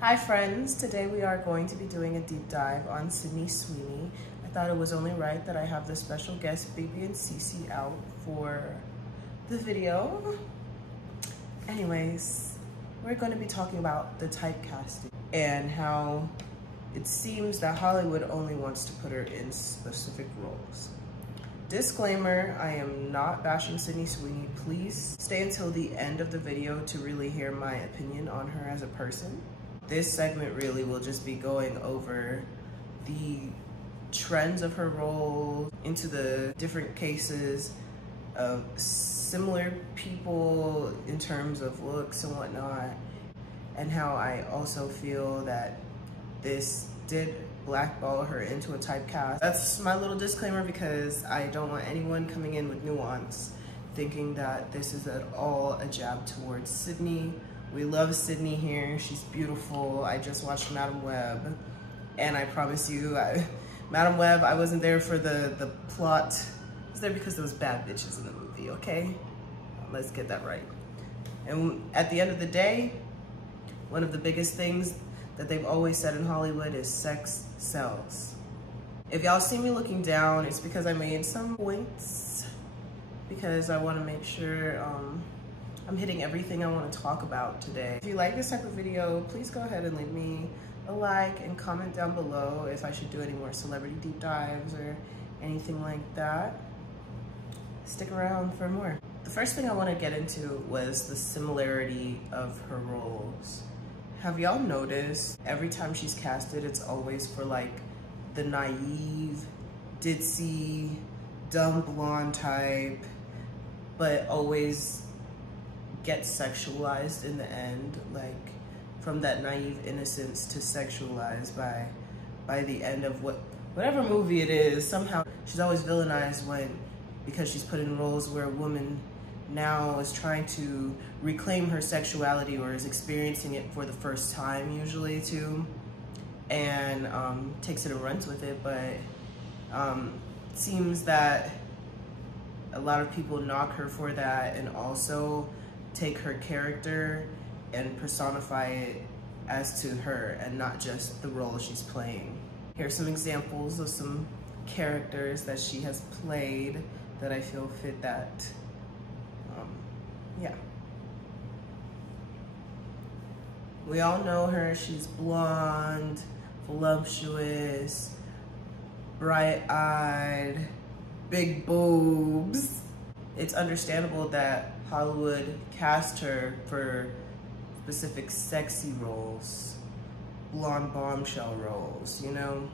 Hi friends, today we are going to be doing a deep dive on Sweeney. I thought it was only right that I have the special guest Baby and Cece out for the video. Anyways, we're going to be talking about the typecasting and how it seems that Hollywood only wants to put her in specific roles. Disclaimer, I am not bashing Sweeney. Please stay until the end of the video to really hear my opinion on her as a person. This segment really will just be going over the trends of her role, into the different cases of similar people in terms of looks and whatnot, and how I also feel that this did blackball her into a typecast. That's my little disclaimer because I don't want anyone coming in with nuance thinking that this is at all a jab towards Sydney. We love Sydney here. She's beautiful. I just watched Madam Web, and I promise you, Madam Web, I wasn't there for the plot. I was there because there was bad bitches in the movie, okay? Let's get that right. And at the end of the day, one of the biggest things that they've always said in Hollywood is sex sells. If y'all see me looking down, it's because I made some points, because I want to make sure I'm hitting everything I want to talk about today. If you like this type of video, please go ahead and leave me a like and comment down below if I should do any more celebrity deep dives or anything like that. Stick around for more. The first thing I want to get into was the similarity of her roles. Have y'all noticed every time she's casted, it's always for like the naive, ditzy, dumb blonde type, but always gets sexualized in the end, like from that naive innocence to sexualized by the end of whatever movie it is. Somehow she's always villainized because she's put in roles where a woman now is trying to reclaim her sexuality or is experiencing it for the first time usually too, and takes it and runs with it. But it seems that a lot of people knock her for that and also take her character and personify it as to her and not just the role she's playing. Here's some examples of some characters that she has played that I feel fit that. Yeah. We all know her. She's blonde, voluptuous, bright-eyed, big boobs. It's understandable that Hollywood cast her for specific sexy roles, blonde bombshell roles, you know?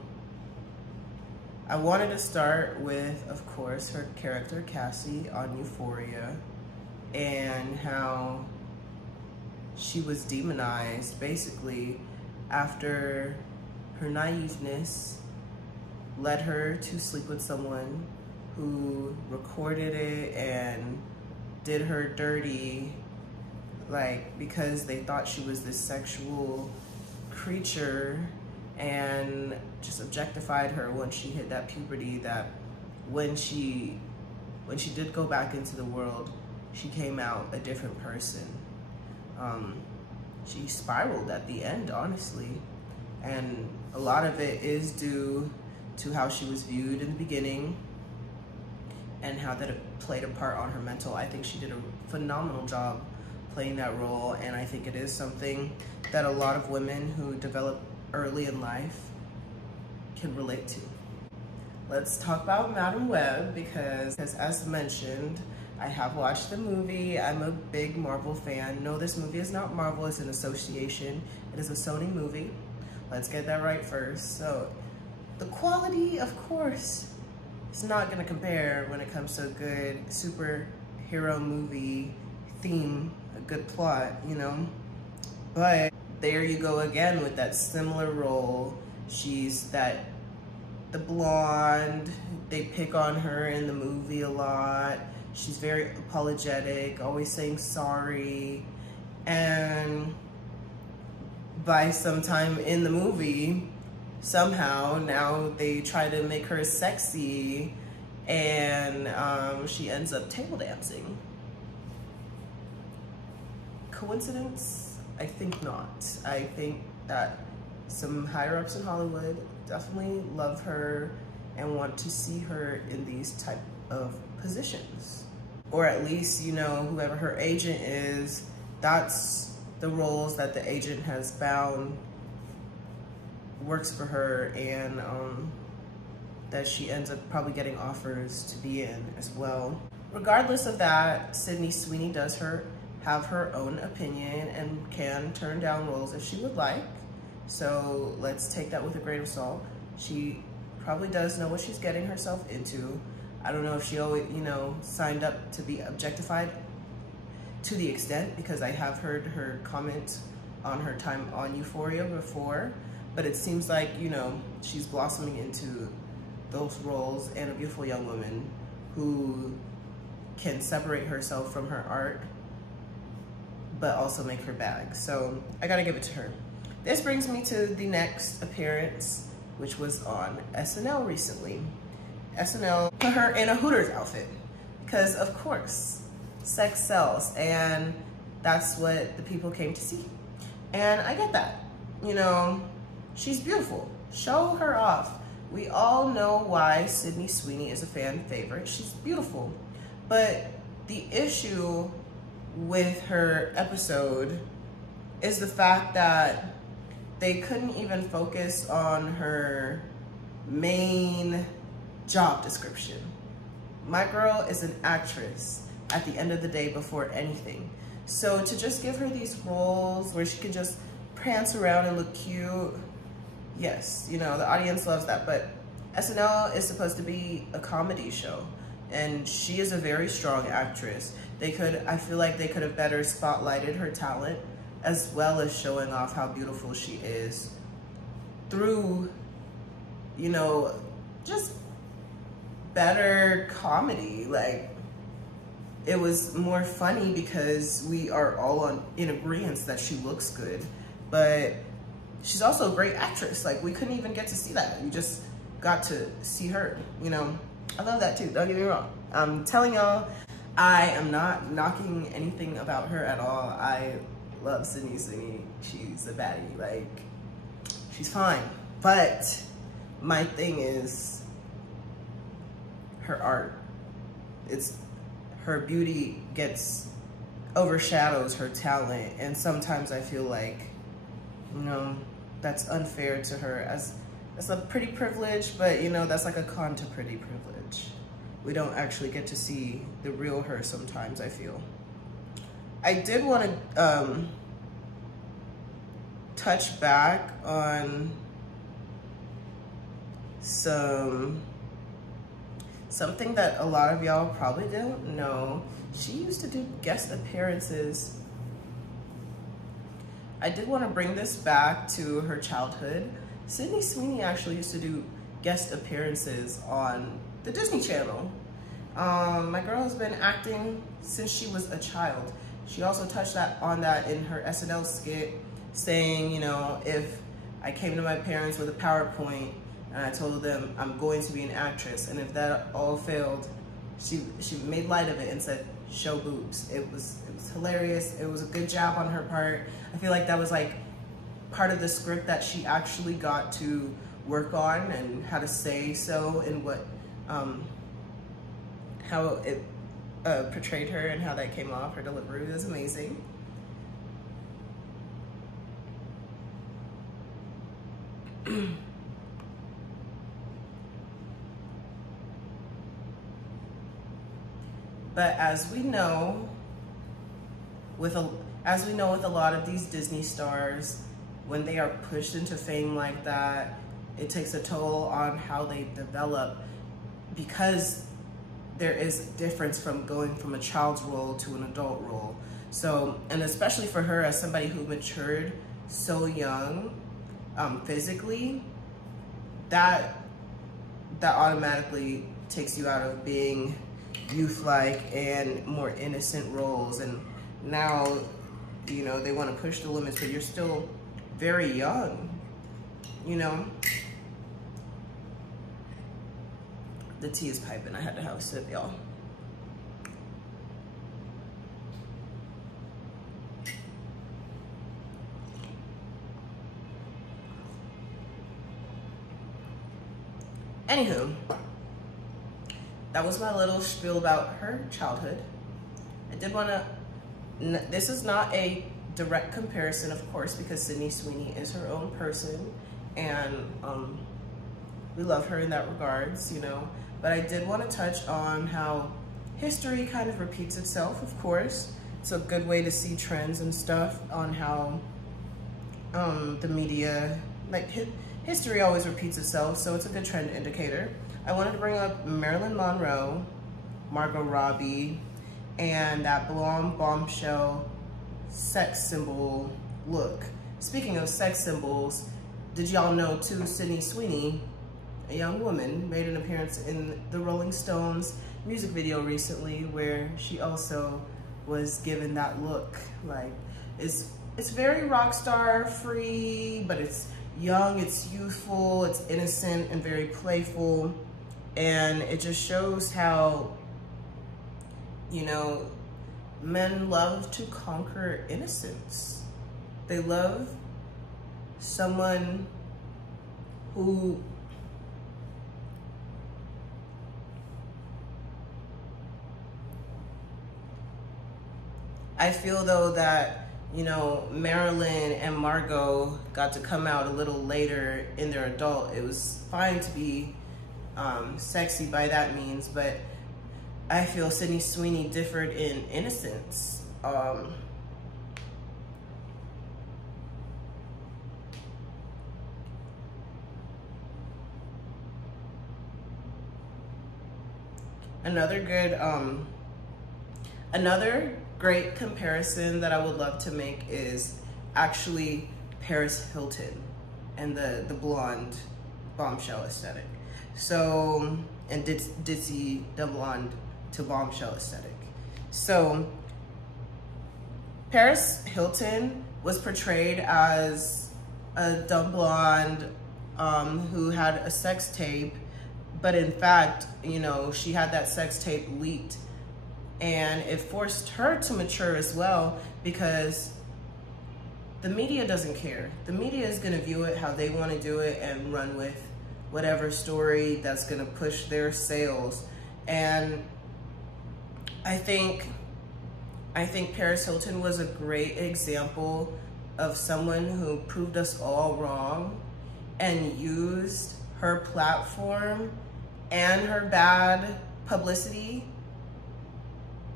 I wanted to start with, of course, her character Cassie on Euphoria, and how she was demonized basically after her naiveness led her to sleep with someone who recorded it and did her dirty, like, because they thought she was this sexual creature, and just objectified her once she hit that puberty, that when she did go back into the world, she came out a different person. She spiraled at the end, honestly, and a lot of it is due to how she was viewed in the beginning and how that played a part on her mental. I think she did a phenomenal job playing that role, and I think it is something that a lot of women who develop early in life can relate to. Let's talk about Madam Web, because as mentioned, I have watched the movie. I'm a big Marvel fan. No, this movie is not Marvel, it's an association. It is a Sony movie. Let's get that right first. So the quality, of course, is not gonna compare when it comes to a good superhero movie theme, a good plot, you know? But there you go again with that similar role. She's the blonde, they pick on her in the movie a lot. She's very apologetic, always saying sorry. And by some time in the movie, somehow now they try to make her sexy, and she ends up table dancing. Coincidence? I think not. I think that some higher ups in Hollywood definitely love her and want to see her in these type of positions. Or at least, you know, whoever her agent is, that's the roles that the agent has found works for her, and that she ends up probably getting offers to be in as well. Regardless of that, Sydney Sweeney does have her own opinion and can turn down roles if she would like. So let's take that with a grain of salt. She probably does know what she's getting herself into. I don't know if she always, you know, signed up to be objectified to the extent, because I have heard her comment on her time on Euphoria before, but it seems like, you know, she's blossoming into those roles and a beautiful young woman who can separate herself from her art, but also make her bag. So I gotta give it to her. This brings me to the next appearance, which was on SNL recently. SNL put her in a Hooters outfit because, of course, sex sells, and that's what the people came to see. And I get that. You know, she's beautiful. Show her off. We all know why Sydney Sweeney is a fan favorite. She's beautiful. But the issue with her episode is the fact that they couldn't even focus on her main job description. My girl is an actress at the end of the day before anything. So to just give her these roles where she can just prance around and look cute, yes, you know, the audience loves that, but SNL is supposed to be a comedy show, and she is a very strong actress. I feel like they could have better spotlighted her talent, as well as showing off how beautiful she is through, you know, just better comedy. Like, it was more funny because we are all in agreement that she looks good, but she's also a great actress. Like, we couldn't even get to see that. We just got to see her, you know. I love that too, don't get me wrong. I'm telling y'all, I am not knocking anything about her at all. I love Sydney Sweeney. She's a baddie, like, she's fine. But my thing is her art. Her beauty overshadows her talent, and sometimes I feel like, you know, that's unfair to her. That's a pretty privilege, but you know, that's like a con to pretty privilege. We don't actually get to see the real her sometimes, I feel. I did want to touch back on something that a lot of y'all probably don't know. She used to do guest appearances. I did want to bring this back to her childhood. Sydney Sweeney actually used to do guest appearances on the Disney Channel. My girl has been acting since she was a child. She also touched on that in her SNL skit, saying, you know, if I came to my parents with a PowerPoint and I told them I'm going to be an actress, and if that all failed, she made light of it and said, show boobs. It was hilarious. It was a good job on her part. I feel like that was like part of the script that she actually got to work on, and how to say so, and what how it portrayed her and how that came off. Her delivery was amazing. But as we know with a lot of these Disney stars, when they are pushed into fame like that, it takes a toll on how they develop, because there is a difference from going from a child's role to an adult role. So, and especially for her, as somebody who matured so young, physically, that automatically takes you out of being youth-like and more innocent roles. And now, you know, they want to push the limits, but you're still very young, you know? The tea is piping. I had to have a sip, y'all. Anywho, that was my little spiel about her childhood. I did want to, this is not a direct comparison, of course, because Sydney Sweeney is her own person, and we love her in that regards, you know. But I did want to touch on how history kind of repeats itself, of course. It's a good way to see trends and stuff on how the media, like history always repeats itself, so it's a good trend indicator. I wanted to bring up Marilyn Monroe, Margot Robbie, and that blonde bombshell sex symbol look. Speaking of sex symbols, did y'all know too, Sydney Sweeney, a young woman, made an appearance in the Rolling Stones music video recently where she also was given that look. Like, it's very rock star free, but it's young, it's youthful, it's innocent and very playful. And it just shows how, you know, men love to conquer innocence. They love someone who I feel though that, you know, Marilyn and Margot got to come out a little later in their adult. It was fine to be sexy by that means, but I feel Sydney Sweeney differed in innocence. Another great comparison that I would love to make is actually Paris Hilton and the blonde bombshell aesthetic. So, and ditzy the blonde to bombshell aesthetic. So, Paris Hilton was portrayed as a dumb blonde who had a sex tape, but in fact, you know, she had that sex tape leaked, and it forced her to mature as well, because the media doesn't care. The media is gonna view it how they wanna do it and run with whatever story that's gonna push their sales. And I think Paris Hilton was a great example of someone who proved us all wrong and used her platform and her bad publicity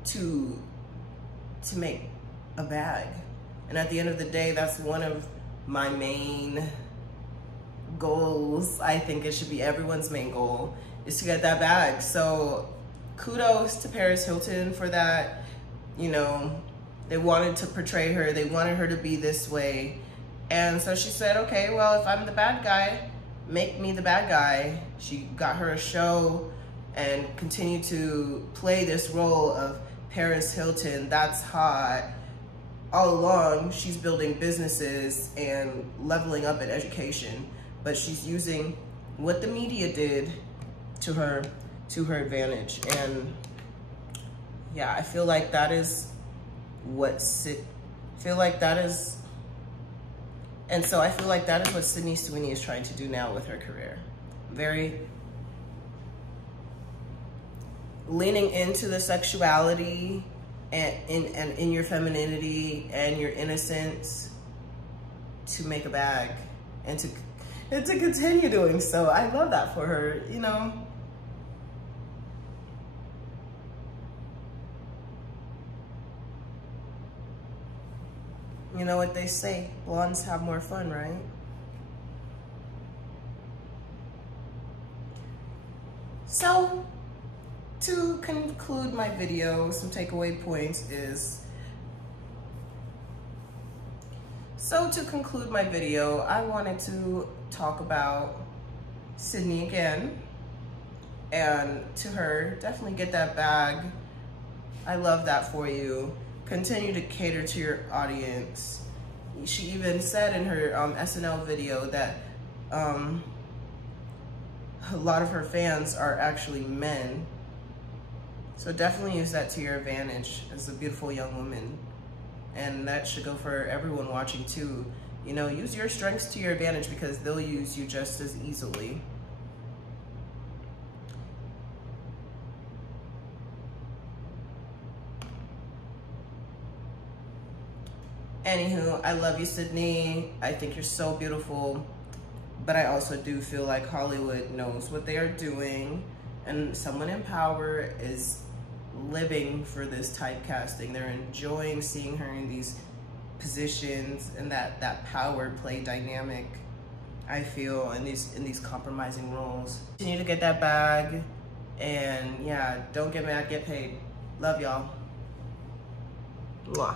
to make a bag. And at the end of the day, that's one of my main goals. I think it should be everyone's main goal, is to get that bag. So kudos to Paris Hilton for that. You know, they wanted to portray her, they wanted her to be this way. And so she said, okay, well, if I'm the bad guy, make me the bad guy. She got her a show and continued to play this role of Paris Hilton, that's hot. All along, she's building businesses and leveling up in education, but she's using what the media did to her advantage. And yeah, I feel like that is what and so I feel like that is what Sydney Sweeney is trying to do now with her career. Very leaning into the sexuality and in your femininity and your innocence to make a bag and to continue doing so. I love that for her, you know. You know what they say, blondes have more fun, right? So, to conclude my video, some takeaway points is, I wanted to talk about Sydney again, and to her, definitely get that bag. I love that for you. Continue to cater to your audience. She even said in her SNL video that a lot of her fans are actually men. So definitely use that to your advantage as a beautiful young woman. And that should go for everyone watching too. You know, use your strengths to your advantage, because they'll use you just as easily. Anywho, I love you, Sydney. I think you're so beautiful, but I also do feel like Hollywood knows what they are doing, and someone in power is living for this typecasting. They're enjoying seeing her in these positions and that power play dynamic, I feel, in these compromising roles. Continue to get that bag, and yeah, don't get mad, get paid. Love y'all. Mwah.